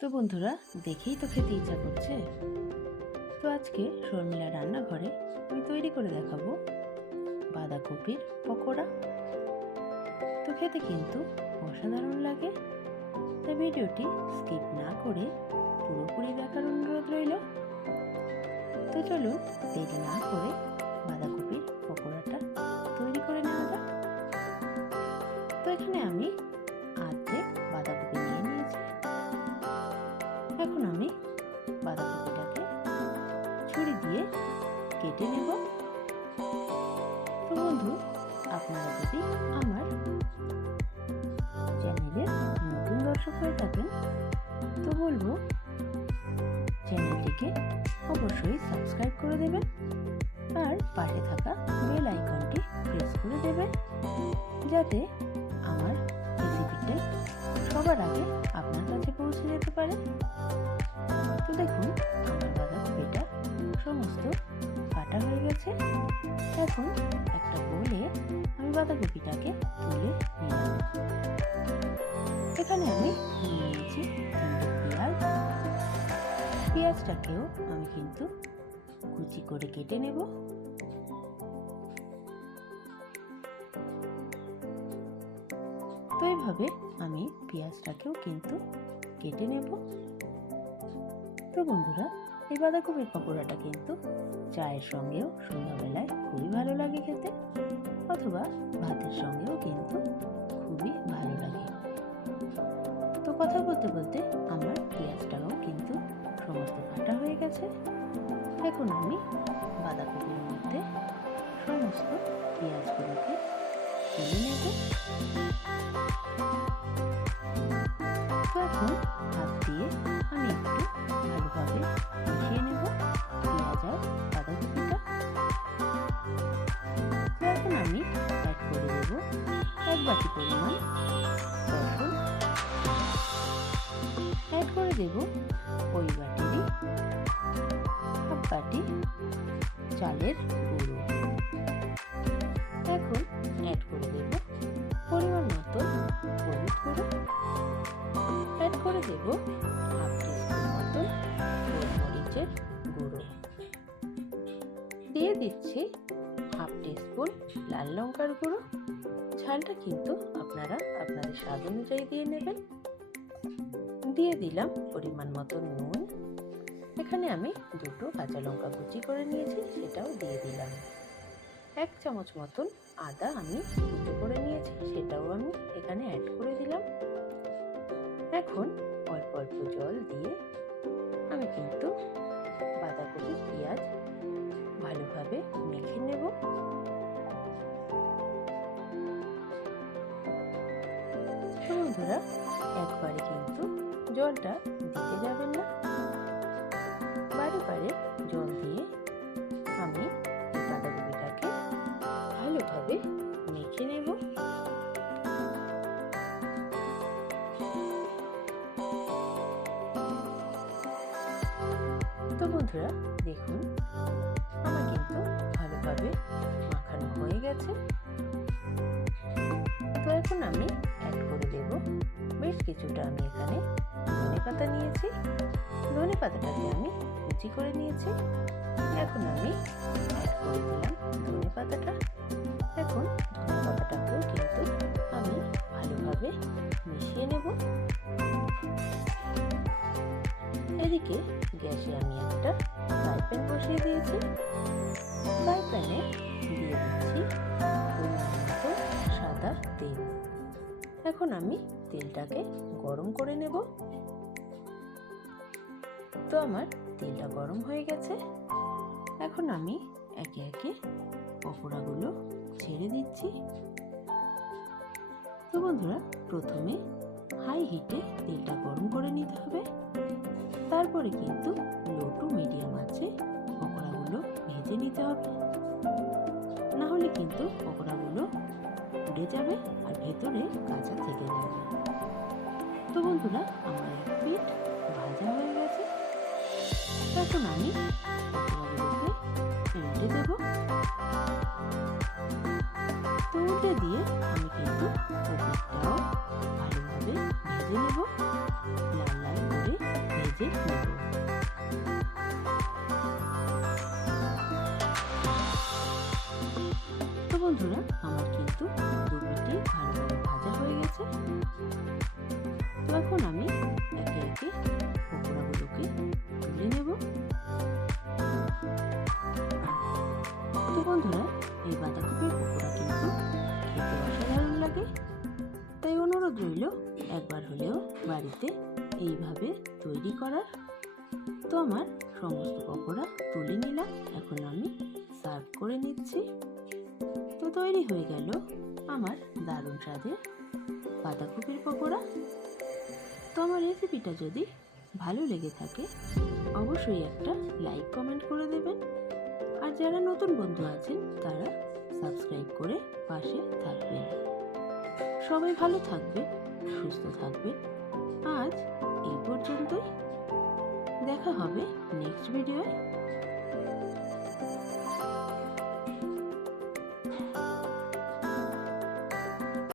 তো বন্ধুরা, দেখেই তো খেতে ইচ্ছা করছে। তো আজকে শর্মিলা রান্নাঘরে আমি তৈরি করে দেখাবো বাঁধাকপির পকোড়া। তো খেতে কিন্তু অসাধারণ লাগে। তাই ভিডিওটি স্কিপ না করে পুরোপুরি দেখার অনুরোধ রইল। তো চলুন দেরি না করে বাঁধাকপির পকোড়াটা দিয়ে কেটে নেব। তো বন্ধু, আপনারা যদি আমার চ্যানেলের নতুন দর্শক হয়ে থাকেন, তো বলব, চ্যানেলটিকে অবশ্যই সাবস্ক্রাইব করে দেবেন আর পাশে থাকা বেল আইকনটি প্রেস করে দেবেন যাতে আমার রেসিপিটা সবার আগে আপনার কাছে পৌঁছে যেতে পারে। তো দেখুন সমস্ত কাটা হয়ে গেছে। এখন একটা বলে আমি বাঁধাকপিটাকে তুলে নিলাম এখানে আমি নিয়েছি পেঁয়াজ। পেঁয়াজটাকেও আমি কিন্তু কুচি করে কেটে নেব। তো এইভাবে আমি পেঁয়াজটাকেও কিন্তু কেটে নেব। তো বন্ধুরা এই বাঁধাকপির পকোড়াটা কিন্তু চায়ের সঙ্গেও সন্ধ্যাবেলায় খুবই ভালো লাগে খেতে, অথবা ভাতের সঙ্গেও কিন্তু খুবই ভালো লাগে। তো কথা বলতে বলতে আমার পেঁয়াজটাও কিন্তু সমস্ত কাটা হয়ে গেছে। এখন আমি বাঁধাকপির মধ্যে সমস্ত পেঁয়াজগুলোকে তুলে নেব। তো এখন এক বাটি পরিমাণ। রসুন অ্যাড করে দেব ওই বাটিরই হাফ বাটি চালের গুঁড়ো। এখন অ্যাড করে দেব পরিমাণ মতো হলুদ গুঁড়ো। অ্যাড করে দেব হাফ টিস্পুন মতো গোলমরিচের গুঁড়ো। দিয়ে দিচ্ছি হাফ টিস্পুন লাল লঙ্কার গুঁড়ো। ঝালটা কিন্তু আপনারা আপনাদের স্বাদ অনুযায়ী দিয়ে নেবেন। দিয়ে দিলাম পরিমাণ মতো নুন। এখানে আমি দুটো কাঁচা লঙ্কা কুচি করে নিয়েছি, সেটাও দিয়ে দিলাম। এক চামচ মতন আদা আমি কুচো করে নিয়েছি, সেটাও আমি এখানে অ্যাড করে দিলাম। এখন অল্প অল্প জল দিয়ে আমি কিন্তু বাঁধাকপি, পেঁয়াজ ভালোভাবে মেখে নেব। বন্ধুরা একবারে কিন্তু জলটা দিতে যাবেন না। বারে বারে জল দিয়ে আমি বাঁধাকপিটাকে ভালোভাবে মেখে নেব। তো বন্ধুরা, দেখুন, আমার কিন্তু ভালোভাবে মাখানো হয়ে গেছে। তো এখন আমি দেব। বেশ কিছুটা আমি এখানে ধনে পাতা নিয়েছি। ধনে পাতাটাকে আমি কুচি করে নিয়েছি। এখন আমি অ্যাড করে দিলাম ধনে পাতাটা। এখন ধনে পাতাটাকেও কিন্তু আমি ভালোভাবে মিশিয়ে নেব। এদিকে গ্যাসে আমি একটা ফ্রাই প্যান বসিয়ে দিয়েছি। ফ্রাই প্যানে দিয়ে দিচ্ছি সাদা তেল। এখন আমি তেলটাকে গরম করে নেব। তো আমার তেলটা গরম হয়ে গেছে। এখন আমি একে একে পকোড়াগুলো ছেড়ে দিচ্ছি। তো বন্ধুরা, প্রথমে হাই হিটে তেলটা গরম করে নিতে হবে। তারপরে কিন্তু লো টু মিডিয়াম আছে, পকোড়াগুলো ভেজে নিতে হবে। না হলে কিন্তু পুড়ে যাবে আর ভেতরে কাঁচা থেকে যাবে তো বন্ধুরা, আমার এক পিঠ ভাজা হয়ে গেছে। তখন আমি উল্টে দেব। তো উল্টে দিয়ে আমি কিন্তু ভালোভাবে ভেজে নেব। লাল লাল করে ভেজে নেব। তো বন্ধুরা, আমার কিন্তু পিঠি ভালোভাবে ভাজা হয়ে গেছে। তো এখন আমি একে একে পকোড়াগুলোকে তুলে নেব। তো বন্ধুরা, এই বাঁধাকপির পকোড়া কিন্তু খেতে অসাধারণ লাগে। তাই অনুরোধ রইল, একবার হলেও বাড়িতে এইভাবে তৈরি করার। তো আমার সমস্ত পকোড়া তুলে নিলাম, এখন আমি সার্ভ করে নিচ্ছি। তো তৈরি হয়ে গেল আমার দারুণ স্বাদের বাঁধাকপির পকোড়া। তো আমার রেসিপিটা যদি ভালো লেগে থাকে, অবশ্যই একটা লাইক, কমেন্ট করে দেবেন। আর যারা নতুন বন্ধু আছেন, তারা সাবস্ক্রাইব করে পাশে থাকবেন। সবাই ভালো থাকবে সুস্থ থাকবে আজ এই পর্যন্তই। দেখা হবে নেক্সট ভিডিওয়